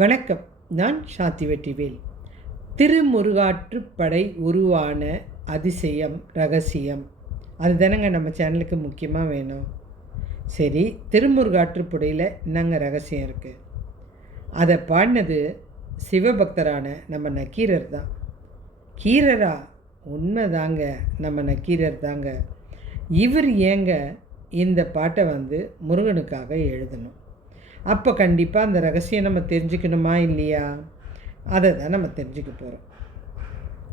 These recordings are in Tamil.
வணக்கம். நான் சாந்தி வெற்றிவேல். திருமுருகாற்றுப்படை உருவான அதிசயம் ரகசியம் அது தானங்க நம்ம சேனலுக்கு முக்கியமாக வேணும். சரி, திருமுருகாற்றுப்படையில் என்னங்க ரகசியம் இருக்குது? அதை பாடினது சிவபக்தரான நம்ம நக்கீரர் தான். கீரரா? உண்மைதாங்க, நம்ம நக்கீரர் தாங்க. இவர் ஏங்க இந்த பாட்டை முருகனுக்காக எழுதணும்? அப்போ கண்டிப்பாக அந்த ரகசியம் நம்ம தெரிஞ்சுக்கணுமா இல்லையா? அதை தான் நம்ம தெரிஞ்சுக்க போகிறோம்.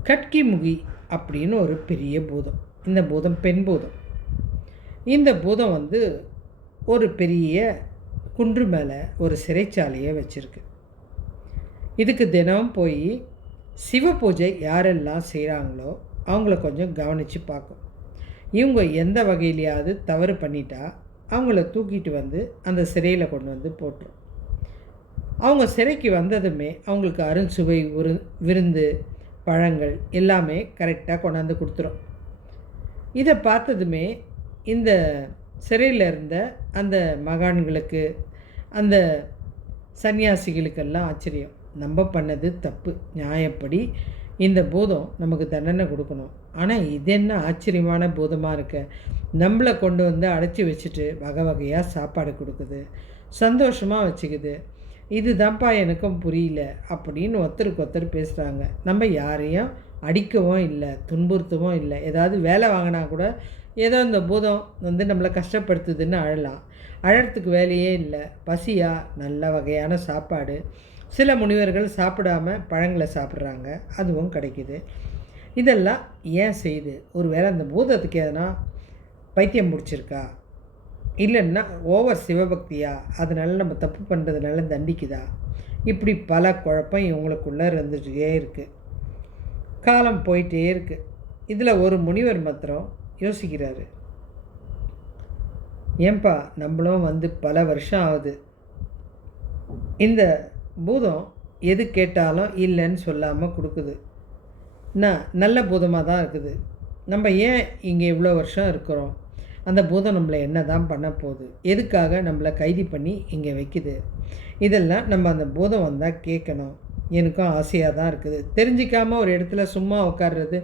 கட்கிமுகி அப்படின்னு ஒரு பெரிய பூதம். இந்த பூதம் பெண் பூதம். இந்த பூதம் ஒரு பெரிய குன்று மேலே ஒரு சிறைச்சாலையை வச்சுருக்கு. இதுக்கு தினம் போய் சிவ பூஜை யாரெல்லாம் செய்கிறாங்களோ அவங்கள கொஞ்சம் கவனித்து பார்க்கும். இவங்க எந்த வகையிலையாவது தவறு பண்ணிட்டா அவங்கள தூக்கிட்டு அந்த சிறையில் கொண்டு போட்டுரும். அவங்க சிறைக்கு வந்ததுமே அவங்களுக்கு அருஞ்சுவை விருந்து பழங்கள் எல்லாமே கரெக்டாக கொண்டாந்து கொடுத்துரும். இதை பார்த்ததுமே இந்த சிறையில் இருந்த அந்த மகான்களுக்கு அந்த சன்னியாசிகளுக்கெல்லாம் ஆச்சரியம். நம்ம பண்ணது தப்பு, நியாயப்படி இந்த பூதம் நமக்கு தண்டனை கொடுக்கணும். ஆனால் இது என்ன ஆச்சரியமான பூதமாக இருக்க, நம்மளை கொண்டு அடைச்சி வச்சுட்டு வகை வகையாக சாப்பாடு கொடுக்குது, சந்தோஷமாக வச்சுக்குது. இது தான்ப்பா எனக்கும் புரியல அப்படின்னு ஒருத்தருக்கு ஒருத்தர் பேசுகிறாங்க. நம்ம யாரையும் அடிக்கவும் இல்லை, துன்புறுத்தவும் இல்லை. ஏதாவது வேலை வாங்கினா கூட ஏதோ இந்த பூதம் நம்மளை கஷ்டப்படுத்துதுன்னு அழலாம். அழறதுக்கு வேலையே இல்லை. பசியாக நல்ல வகையான சாப்பாடு. சில முனிவர்கள் சாப்பிடாமல் பழங்களை சாப்பிட்றாங்க, அதுவும் கிடைக்கிது. இதெல்லாம் ஏன் செய்யுது? ஒரு வேளை அந்த பூதத்துக்கு எதனா பைத்தியம் முடிச்சிருக்கா, இல்லைன்னா ஓவர் சிவபக்தியா, அதனால் நம்ம தப்பு பண்ணுறதுனால தண்டிக்குதா? இப்படி பல குழப்பம் இவங்களுக்குள்ளே இருந்துகிட்டே இருக்குது. காலம் போயிட்டே இருக்குது. இதில் ஒரு முனிவர் மாத்திரம் யோசிக்கிறாரு. ஏன்பா, நம்மளும் பல வருஷம் ஆகுது, இந்த பூதம் எது கேட்டாலும் இல்லைன்னு சொல்லாமல் கொடுக்குது. நல்ல பூதமாக தான் இருக்குது. நம்ம ஏன் இங்கே இவ்வளோ வருஷம் இருக்கிறோம்? அந்த பூதம் நம்மளை என்ன தான் பண்ண போகுது? எதுக்காக நம்மளை கைது பண்ணி இங்கே வைக்குது? இதெல்லாம் நம்ம அந்த பூதம் வந்தால் கேட்கணும். எனக்கும் ஆசையாக தான் இருக்குது. தெரிஞ்சிக்காமல் ஒரு இடத்துல சும்மா உட்கார்றது,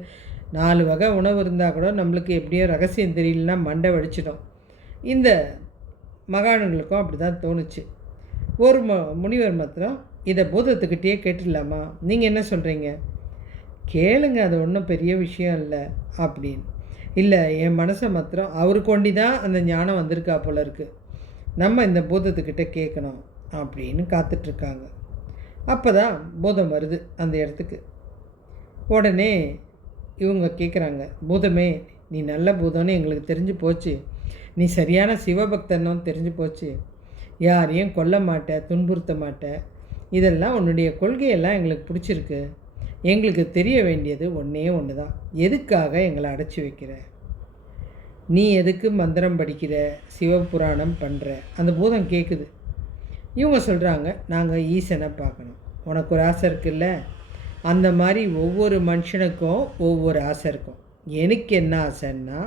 4 வகை உணவு இருந்தால் கூட நம்மளுக்கு எப்படியோ ரகசியம் தெரியலன்னா மண்டை வடிச்சிடும். இந்த மகான்களுக்கும் அப்படி தான் தோணுச்சு. ஒரு முனிவர் மாத்திரம் இதை பூதத்துக்கிட்டே கேட்டுடலாமா, நீங்கள் என்ன சொல்கிறீங்க? கேளுங்க, அது ஒன்றும் பெரிய விஷயம் இல்லை அப்படின்னு. இல்லை, என் மனசை மாத்திரம் அவருக்கு கொண்டு தான் அந்த ஞானம் வந்திருக்கா போல இருக்குது, நம்ம இந்த பூதத்துக்கிட்ட கேட்கணும் அப்படின்னு காத்துட்ருக்காங்க. அப்போ தான் பூதம் வருது அந்த இடத்துக்கு. உடனே இவங்க கேட்குறாங்க, பூதமே, நீ நல்ல பூதம்னு எங்களுக்கு தெரிஞ்சு போச்சு, நீ சரியான சிவபக்தனும் தெரிஞ்சு போச்சு, யாரையும் கொல்ல மாட்டேன், துன்புறுத்த மாட்டேன், இதெல்லாம் உன்னுடைய கொள்கையெல்லாம் எங்களுக்கு பிடிச்சிருக்கு. எங்களுக்கு தெரிய வேண்டியது ஒன்றே ஒன்று தான், எதுக்காக எங்களை அடைச்சி வைக்கிற? நீ எதுக்கு மந்திரம் படிக்கிற, சிவபுராணம் பண்ணுற? அந்த பூதம் கேட்குது. இவங்க சொல்கிறாங்க, நாங்கள் ஈசனை பார்க்கணும். உனக்கு ஒரு ஆசை இருக்குல்ல, அந்த மாதிரி ஒவ்வொரு மனுஷனுக்கும் ஒவ்வொரு ஆசை இருக்கும். எனக்கு என்ன ஆசைன்னா,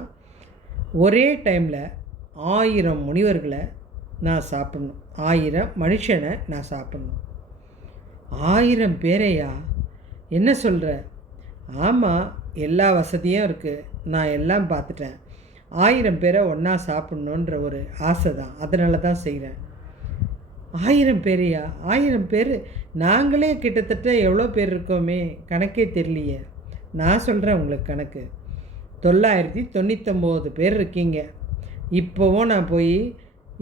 ஒரே டைமில் 1000 முனிவர்களை நான் சாப்பிட்ணும், 1000 மனுஷனை நான் சாப்பிட்ணும். 1000 பேரையா? என்ன சொல்கிற? ஆமாம், எல்லா வசதியும் இருக்குது, நான் எல்லாம் பார்த்துட்டேன். 1000 பேரை ஒன்றா சாப்பிட்ணுன்ற ஒரு ஆசை தான், அதனால தான் செய்கிறேன். 1000 பேரையா? 1000 பேர்? நாங்களே கிட்டத்தட்ட எவ்வளோ பேர் இருக்கோமே, கணக்கே தெரியலையே. நான் சொல்கிறேன் உங்களுக்கு கணக்கு. 999 பேர் இருக்கீங்க. இப்போவும் நான் போய்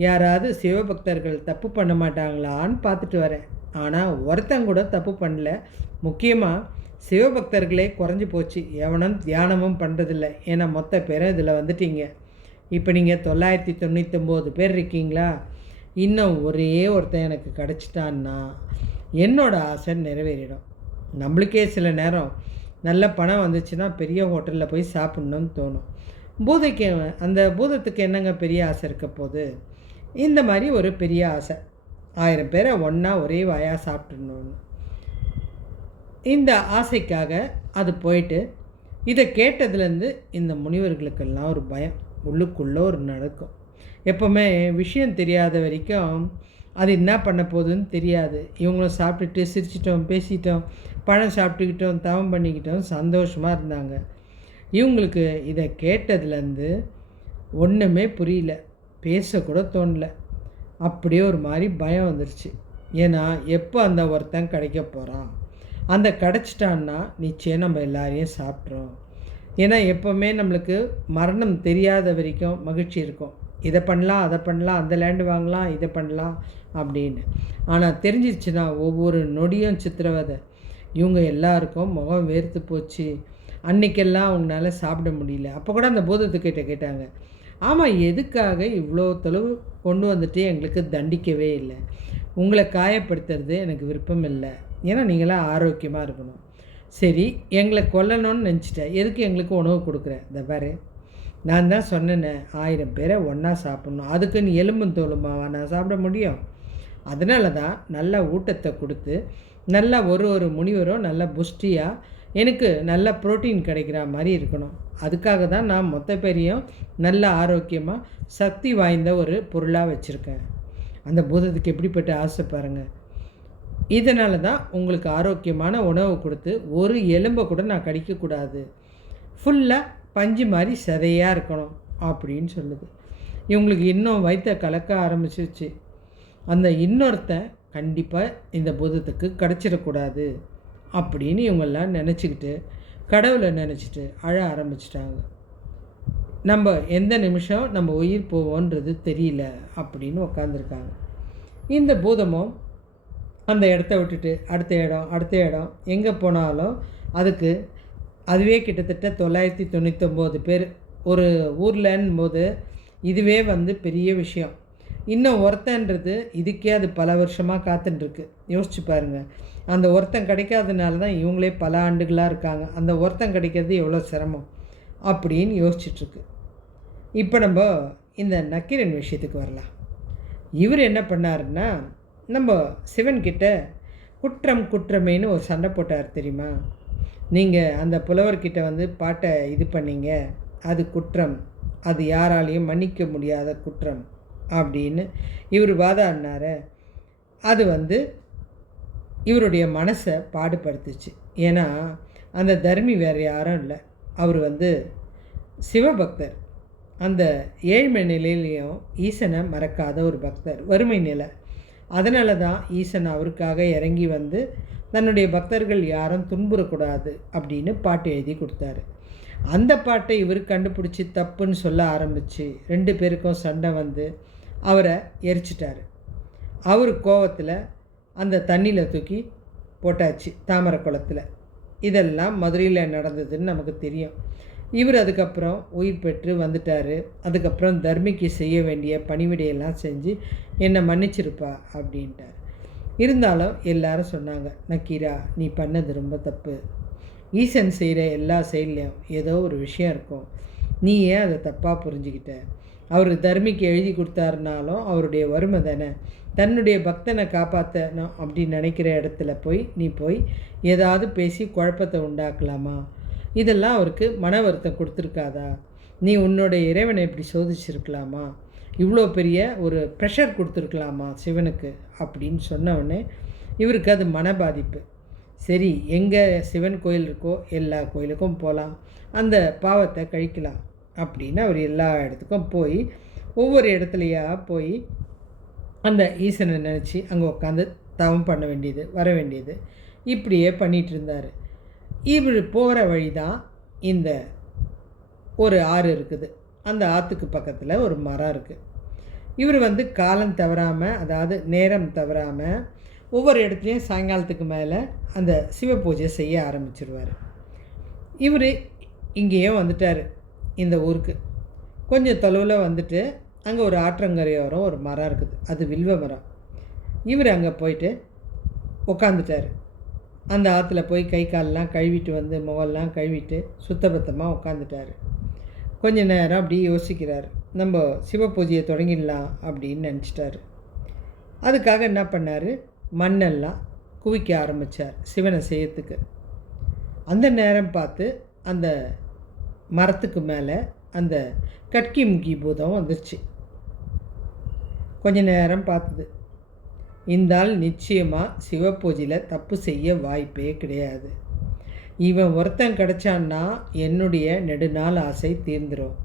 யாராவது சிவபக்தர்கள் தப்பு பண்ண மாட்டாங்களான்னு பார்த்துட்டு வரேன். ஆனால் ஒருத்தங்கூட தப்பு பண்ணல. முக்கியமாக சிவபக்தர்களே குறைஞ்சி போச்சு, எவனும் தியானமும் பண்ணுறதில்ல. ஏன்னா மொத்த பேரும் இதில் வந்துட்டீங்க. இப்போ நீங்கள் 999 பேர் இருக்கீங்களா? இன்னும் ஒரே ஒருத்தன் எனக்கு கிடச்சிட்டான்னா என்னோடய ஆசை நிறைவேறிடும். நம்மளுக்கே சில நேரம் நல்ல பணம் வந்துச்சுன்னா பெரிய ஹோட்டலில் போய் சாப்பிட்ணுன்னு தோணும். பூதைக்கு, அந்த பூதத்துக்கு என்னங்க பெரிய ஆசை இருக்க போது? இந்த மாதிரி ஒரு பெரிய ஆசை, 1000 பேரை ஒன்றா ஒரே வாயாக சாப்பிட்ணுன்னு. இந்த ஆசைக்காக அது போயிட்டு இதை கேட்டதுலேருந்து இந்த முனிவர்களுக்கெல்லாம் ஒரு பயம் உள்ளுக்குள்ளே ஒரு நடக்கும். எப்போவுமே விஷயம் தெரியாத வரைக்கும் அது என்ன பண்ண போகுதுன்னு தெரியாது. இவங்களும் சாப்பிட்டுட்டு சிரிச்சிட்டோம், பேசிட்டோம், பழம் சாப்பிட்டுக்கிட்டோம், தவம் பண்ணிக்கிட்டோம், சந்தோஷமாக இருந்தாங்க. இவங்களுக்கு இதை கேட்டதுலேருந்து ஒன்றுமே புரியல, பேசக்கூட தோணல. அப்படியே ஒரு மாதிரி பயம் வந்துருச்சு. ஏன்னா எப்போ அந்த ஒருத்தன் கிடைக்க போகிறான், அந்த கிடச்சிட்டான்னா நிச்சயம் நம்ம எல்லாரையும் சாப்பிட்றோம். ஏன்னா எப்போவுமே நம்மளுக்கு மரணம் தெரியாத வரைக்கும் மகிழ்ச்சி இருக்கும். இதை பண்ணலாம், அதை பண்ணலாம், அந்த லேண்டு வாங்கலாம், இதை பண்ணலாம் அப்படின்னு. ஆனால் தெரிஞ்சிருச்சுன்னா ஒவ்வொரு நொடியும் சித்திரவதை. இவங்க எல்லாருக்கும் முகம் வேர்த்து போச்சு. அன்றைக்கெல்லாம் அவங்களால சாப்பிட முடியல. அப்போ கூட அந்த பூதத்துக்கிட்ட கேட்டாங்க, ஆமாம், எதுக்காக இவ்வளோ தொலைவு கொண்டு வந்துட்டு எங்களுக்கு தண்டிக்கவே இல்லை? உங்களை காயப்படுத்துறது எனக்கு விருப்பம் இல்லை. ஏன்னா நீங்களாம் ஆரோக்கியமாக இருக்கணும். சரி, எங்களை கொல்லணும்னு நினச்சிட்டேன், எதுக்கு எங்களுக்கு உணவு கொடுக்குறேன்? இந்த பாரு, நான் தான் சொன்னேனே 1000 பேரை ஒன்றா சாப்பிட்ணும், அதுக்குன்னு எலும்பும் தோலுமாவா நான் சாப்பிட முடியும்? அதனால தான் நல்ல ஊட்டத்தை கொடுத்து, நல்லா ஒரு முனிவரும் நல்ல புஷ்டியாக எனக்கு நல்ல புரோட்டீன் கிடைக்கிற மாதிரி இருக்கணும். அதுக்காக தான் நான் மொத்த பேரையும் நல்ல ஆரோக்கியமாக சக்தி வாய்ந்த ஒரு பொருளாக வச்சுருக்கேன். அந்த பூதத்துக்கு எப்படிப்பட்ட ஆசை பாருங்கள். இதனால தான் உங்களுக்கு ஆரோக்கியமான உணவு கொடுத்து ஒரு எலும்பை கூட நான் கடிக்கக்கூடாது, ஃபுல்லாக பஞ்சு மாதிரி சதையாக இருக்கணும் அப்படின்னு சொல்லுது. இவங்களுக்கு இன்னும் வயிற்ற கலக்க ஆரம்பிச்சிருச்சு. அந்த இன்னொருத்தன் கண்டிப்பாக இந்த பூதத்துக்கு கிடச்சிடக்கூடாது அப்படின்னு இவங்கெல்லாம் நினச்சிக்கிட்டு கடவுளை நினச்சிட்டு அழ ஆரம்பிச்சிட்டாங்க. நம்ம எந்த நிமிஷம் நம்ம உயிர் போவோன்றது தெரியல அப்படின்னு உட்காந்துருக்காங்க. இந்த பூதமும் அந்த இடத்த விட்டுட்டு அடுத்த இடம் எங்கே போனாலும் அதுவே கிட்டத்தட்ட 999 பேர் ஒரு ஊர்லன்னும் போது இதுவே பெரிய விஷயம். இன்னும் ஒருத்தன்றது இதுக்கே அது பல வருஷமாக காத்துட்டுருக்கு. யோசிச்சு பாருங்கள், அந்த ஒருத்தன் கிடைக்காதனால தான் இவங்களே பல ஆண்டுகளாக இருக்காங்க. அந்த ஒருத்தன் கிடைக்கிறது எவ்வளோ சிரமம் அப்படின்னு யோசிச்சுட்ருக்கு. இப்போ நம்ம இந்த நக்கீரன் விஷயத்துக்கு வரலாம். இவர் என்ன பண்ணாருன்னா, நம்ம சிவன்கிட்ட குற்றம் குற்றமேன்னு ஒரு சண்டை போட்டார் தெரியுமா? நீங்கள் அந்த புலவர்கிட்ட பாட்டை இது பண்ணீங்க, அது குற்றம், அது யாராலையும் மன்னிக்க முடியாத குற்றம் அப்படின்னு இவர் வாதாடினார. அது இவருடைய மனசை பாடுபடுத்துச்சு. ஏன்னா அந்த தர்மி வேறு யாரும் இல்லை, அவர் சிவபக்தர். அந்த ஏழ்மை நிலையிலையும் ஈசனை மறக்காத ஒரு பக்தர், வறுமை நிலை. அதனால தான் ஈசன் அவருக்காக இறங்கி தன்னுடைய பக்தர்கள் யாரும் துன்புறக்கூடாது அப்படின்னு பாட்டு எழுதி கொடுத்தாரு. அந்த பாட்டை இவர் கண்டுபிடிச்சி தப்புன்னு சொல்ல ஆரம்பித்து 2 பேருக்கும் சண்டை அவரை எரிச்சிட்டார். அவர் கோவத்தில் அந்த தண்ணியில் தூக்கி போட்டாச்சு, தாமரை குளத்தில். இதெல்லாம் மதுரையில் நடந்ததுன்னு நமக்கு தெரியும். இவர் அதுக்கப்புறம் உயிர் பெற்று வந்துட்டார். அதுக்கப்புறம் தர்மிக்கு செய்ய வேண்டிய பணிவிடையெல்லாம் செஞ்சு என்னை மன்னிச்சிருப்பா அப்படின்ட்டார். இருந்தாலும் எல்லாரும் சொன்னாங்க, நக்கீரா, நீ பண்ணது ரொம்ப தப்பு. ஈசன் செய்கிற எல்லா செயல்லையும் ஏதோ ஒரு விஷயம் இருக்கும், நீ ஏன் அதை தப்பாக புரிஞ்சுக்கிட்ட? அவர் தர்மிக்கு எழுதி கொடுத்தாருனாலும் அவருடைய வறுமை தானே. தன்னுடைய பக்தனை காப்பாற்றணும் அப்படின்னு நினைக்கிற இடத்துல நீ போய் ஏதாவது பேசி குழப்பத்தை உண்டாக்கலாமா? இதெல்லாம் அவருக்கு மன வருத்தம் கொடுத்துருக்காதா? நீ உன்னோட இறைவனை இப்படி சோதிச்சிருக்கலாமா? இவ்வளோ பெரிய ஒரு ப்ரெஷர் கொடுத்துருக்கலாமா சிவனுக்கு அப்படின்னு சொன்னவுடனே இவருக்கு அது மன பாதிப்பு. சரி, எங்கே சிவன் கோயில் இருக்கோ எல்லா கோயிலுக்கும் போகலாம், அந்த பாவத்தை கழிக்கலாம் அப்படின்னு அவர் எல்லா இடத்துக்கும் போய் ஒவ்வொரு இடத்துலையா போய் அந்த ஈசனை நினச்சி அங்கே உட்காந்து தவம் பண்ண வேண்டியது, வர வேண்டியது, இப்படியே பண்ணிகிட்டு இருந்தார். இவர் போகிற வழி தான் இந்த ஒரு ஆறு இருக்குது. அந்த ஆற்றுக்கு பக்கத்தில் ஒரு மரம் இருக்குது. இவர் காலம் தவறாமல், அதாவது நேரம் தவறாமல் ஒவ்வொரு இடத்துலையும் சாயங்காலத்துக்கு மேலே அந்த சிவ பூஜை செய்ய ஆரம்பிச்சிருவார். இவர் இங்கேயே வந்துட்டார் இந்த ஊருக்கு. கொஞ்சம் தொலைவில் அங்கே ஒரு ஆற்றங்கரையோரம் ஒரு மரம் இருக்குது, அது வில்வ மரம். இவர் அங்கே போயிட்டு உட்காந்துட்டார். அந்த ஆற்றுல போய் கை காலெலாம் கழுவிட்டு முகல்லாம் கழுவிட்டு சுத்தபத்தமாக உட்காந்துட்டார். கொஞ்ச நேரம் அப்படி யோசிக்கிறார், நம்ம சிவ பூஜையை தொடங்கிடலாம் அப்படின்னு நினச்சிட்டார். அதுக்காக என்ன பண்ணார், மண்ணெல்லாம் குவிக்க ஆரம்பித்தார் சிவனை செய்யறதுக்கு. அந்த நேரம் பார்த்து அந்த மரத்துக்கு மேலே அந்த கட்கி முக்கி பூதம் வந்துருச்சு. கொஞ்ச நேரம் பார்த்தது, இந்த ஆள் நிச்சயமாக சிவபூஜையில் தப்பு செய்ய வாய்ப்பே கிடையாது. இவன் ஒருத்தன் கிடைச்சான்னா என்னுடைய நெடுநாள் ஆசை தீர்ந்துடும்.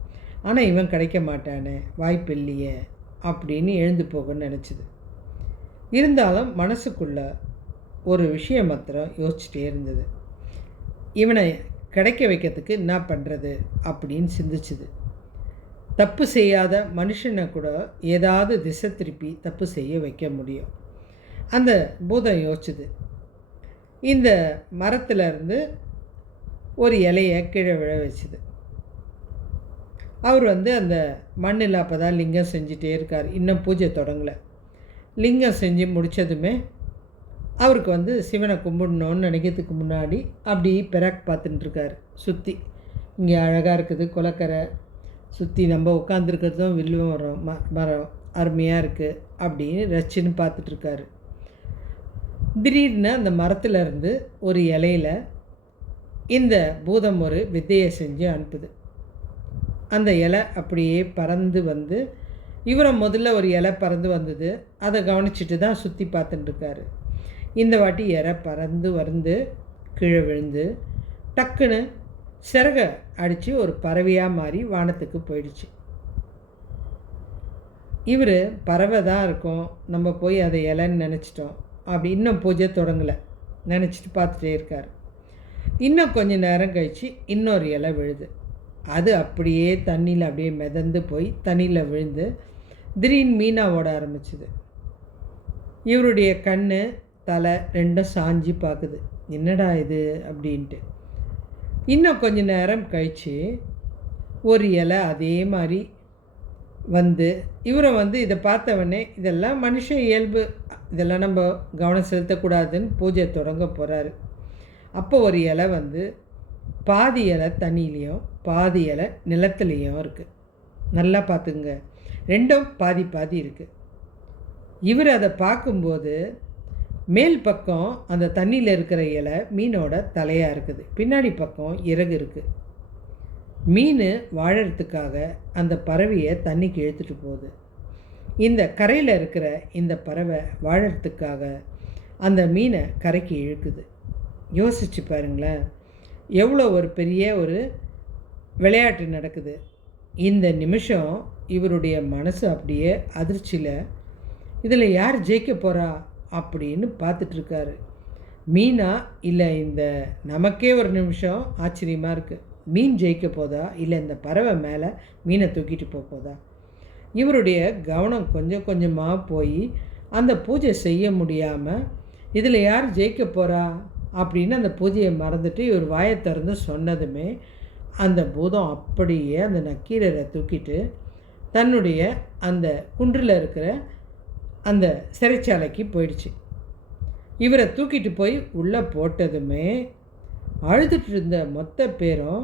ஆனால் இவன் கிடைக்க மாட்டானே, வாய்ப்பு இல்லையே அப்படின்னு எழுந்து போகணும்னு நினச்சிது. இருந்தாலும் மனசுக்குள்ள ஒரு விஷயம் மாத்திரம் யோசிச்சுட்டே இருந்தது. இவனை கிடைக்க வைக்கிறதுக்கு என்ன பண்ணுறது அப்படின்னு சிந்திச்சுது. தப்பு செய்யாத மனுஷனை கூட ஏதாவது திசை திருப்பி தப்பு செய்ய வைக்க முடியும். அந்த பூதம் யோசிச்சுது. இந்த மரத்துலேருந்து ஒரு இலையை கீழே விழ வச்சுது. அவர் அந்த மண்ணில் அப்போ தான் லிங்கம் செஞ்சிட்டே இருக்கார். இன்னும் பூஜை தொடங்கலை. லிங்கம் செஞ்சு முடித்ததுமே அவருக்கு சிவனை கும்பிடணுன்னு நினைக்கிறதுக்கு முன்னாடி அப்படி பிறகு பார்த்துட்டுருக்கார். சுற்றி இங்கே அழகாக இருக்குது குளக்கரை, சுற்றி நம்ம உட்காந்துருக்கிறதும் வில்லு மரம் அருமையாக இருக்குது அப்படின்னு ரசின்னு பார்த்துட்ருக்காரு. திடீர்னு அந்த மரத்துலேருந்து ஒரு இலையில் இந்த பூதம் ஒரு வித்தையை செஞ்சு அனுப்புது. அந்த இலை அப்படியே பறந்து இவரை முதல்ல ஒரு இலை பறந்து வந்தது. அதை கவனிச்சிட்டு தான் சுற்றி பார்த்துட்டுருக்காரு. இந்த வாட்டி இலை பறந்து கீழே விழுந்து டக்குன்னு சிறக அடித்து ஒரு பறவையாக மாறி வானத்துக்கு போயிடுச்சு. இவர் பறவை தான் இருக்கும், நம்ம போய் அதை இலைன்னு நினச்சிட்டோம் அப்படி இன்னும் பூஜை தொடங்கலை நினச்சிட்டு பார்த்துட்டே இருக்கார். இன்னும் கொஞ்சம் நேரம் கழித்து இன்னொரு இலை விழுது. அது அப்படியே தண்ணியில் அப்படியே மிதந்து போய் தண்ணியில் விழுந்து திடீர்னு மீனாக ஓட ஆரம்பிச்சுது. இவருடைய கண் தலை ரெண்டும் சாஞ்சி பார்க்குது. என்னடா இது அப்படின்ட்டு. இன்னும் கொஞ்சம் நேரம் கழித்து ஒரு இலை அதே மாதிரி இவரை இதை பார்த்தவொடனே இதெல்லாம் மனுஷ இயல்பு, இதெல்லாம் நம்ம கவனம் செலுத்தக்கூடாதுன்னு பூஜை தொடங்க போகிறாரு. அப்போ ஒரு இலை பாதி இலை தண்ணியிலையும் பாதி இலை நிலத்துலேயும் இருக்குது. நல்லா பார்த்துங்க, ரெண்டும் பாதி பாதி இருக்குது. இவர் அதை பார்க்கும்போது மேல் பக்கம் அந்த தண்ணியில் இருக்கிற இலை மீனோட தலையாக இருக்குது, பின்னாடி பக்கம் இறகு இருக்குது. மீன் வாழறதுக்காக அந்த பறவையை தண்ணிக்கு இழுத்துட்டு போகுது. இந்த கரையில் இருக்கிற இந்த பறவை வாழறதுக்காக அந்த மீனை கரைக்கு இழுக்குது. யோசிச்சு பாருங்களேன், எவ்வளோ ஒரு பெரிய ஒரு விளையாட்டு நடக்குது. இந்த நிமிஷம் இவருடைய மனசு அப்படியே அதிர்ச்சியில் இதில் யார் ஜெயிக்க போகிறா அப்படின்னு பார்த்துட்ருக்காரு. மீனா இல்லை இந்த நமக்கே ஒரு நிமிஷம் ஆச்சரியமாக இருக்குது. மீன் ஜெயிக்க போதா இல்லை இந்த பறவை மேலே மீனை தூக்கிட்டு போதா? இவருடைய கவனம் கொஞ்சம் கொஞ்சமாக போய் அந்த பூஜை செய்ய முடியாமல் இதில் யார் ஜெயிக்க போகிறா அப்படின்னு அந்த பூஜையை மறந்துட்டு இவர் வாயை திறந்து சொன்னதுமே அந்த பூதம் அப்படியே அந்த நக்கீரரை தூக்கிட்டு தன்னுடைய அந்த குன்றில் இருக்கிற அந்த சிறைச்சாலைக்கு போயிடுச்சு. இவரை தூக்கிட்டு போய் உள்ளே போட்டதுமே அழுதுட்டு இருந்த மொத்த பேரும்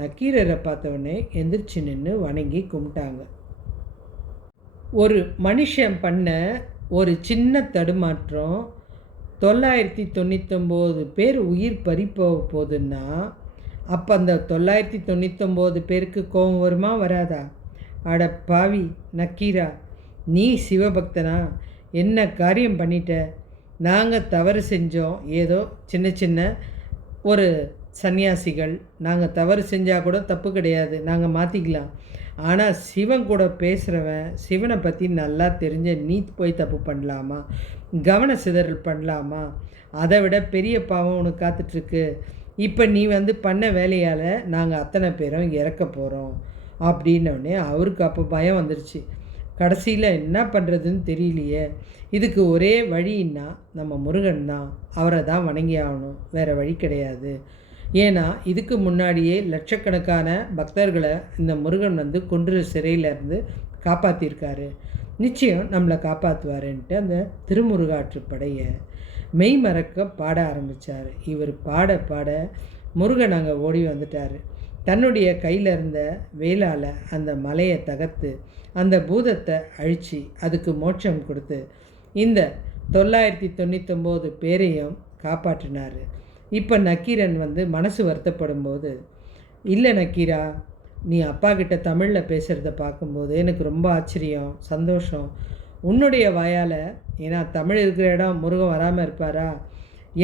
நக்கீரரை பார்த்தவொடனே எந்திரிச்சு நின்று வணங்கி கும்பிட்டாங்க. ஒரு மனுஷன் பண்ண ஒரு சின்ன தடுமாற்றம் 999 பேர் உயிர் பறிப்போக போகுதுன்னா அப்போ அந்த 999 பேருக்கு கோபம் வருமா வராதா? அட பாவி நக்கீரா, நீ சிவபக்தனா? என்ன காரியம் பண்ணிட்ட? நாங்கள் தவறு செஞ்சோம், ஏதோ சின்ன சின்ன ஒரு சன்னியாசிகள், நாங்கள் தவறு செஞ்சால் கூட தப்பு கிடையாது, நாங்கள் மாற்றிக்கலாம். ஆனால் சிவன் கூட பேசுகிறவன், சிவனை பற்றி நல்லா தெரிஞ்ச நீ போய் தப்பு பண்ணலாமா? கவன சிதறல் பண்ணலாமா? அதை விட பெரிய பாவம் உனக்கு காத்துட்ருக்கு. இப்போ நீ பண்ண வேலையால் நாங்கள் அத்தனை பேரும் இறக்க போகிறோம் அப்படின்னோடனே அவருக்கு அப்போ பயம் வந்துடுச்சு. கடைசியில் என்ன பண்ணுறதுன்னு தெரியலையே, இதுக்கு ஒரே வழின்னா நம்ம முருகன் தான், அவரை தான் வணங்கி ஆகணும், வேறு வழி கிடையாது. ஏன்னா இதுக்கு முன்னாடியே லட்சக்கணக்கான பக்தர்களை இந்த முருகன் கொன்று சிறையிலேருந்து காப்பாற்றிருக்காரு, நிச்சயம் நம்மளை காப்பாற்றுவாருன்ட்டு அந்த திருமுருகாற்றுப்படையை மெய் மறக்க பாட ஆரம்பித்தார். இவர் பாட பாட முருகன் அங்கே ஓடி வந்துட்டார். தன்னுடைய கையில் இருந்த வேலால் அந்த மலையை தகர்த்து அந்த பூதத்தை அழித்து அதுக்கு மோட்சம் கொடுத்து இந்த 999 பேரையும் காப்பாற்றினார். இப்போ நக்கீரன் மனசு வருத்தப்படும் போது, இல்லை நக்கீரா, நீ அப்பா கிட்ட தமிழில் பேசுகிறத பார்க்கும்போது எனக்கு ரொம்ப ஆச்சரியம், சந்தோஷம். உன்னுடைய வாயால், ஏன்னா தமிழ் இருக்கிற இடம் முருகன் வராமல் இருப்பாரா,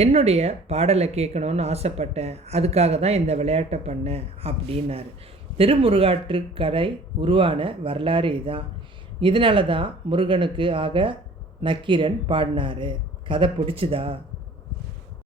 என்னுடைய பாடலை கேட்கணுன்னு ஆசைப்பட்டேன், அதுக்காக தான் இந்த விளையாட்டை பண்ணேன் அப்படின்னாரு. திருமுருகாற்றுக்கடை உருவான வரலாறு இதான். இதனால தான் முருகனுக்கு ஆக நக்கீரன் பாடினார். கதை பிடிச்சிதா?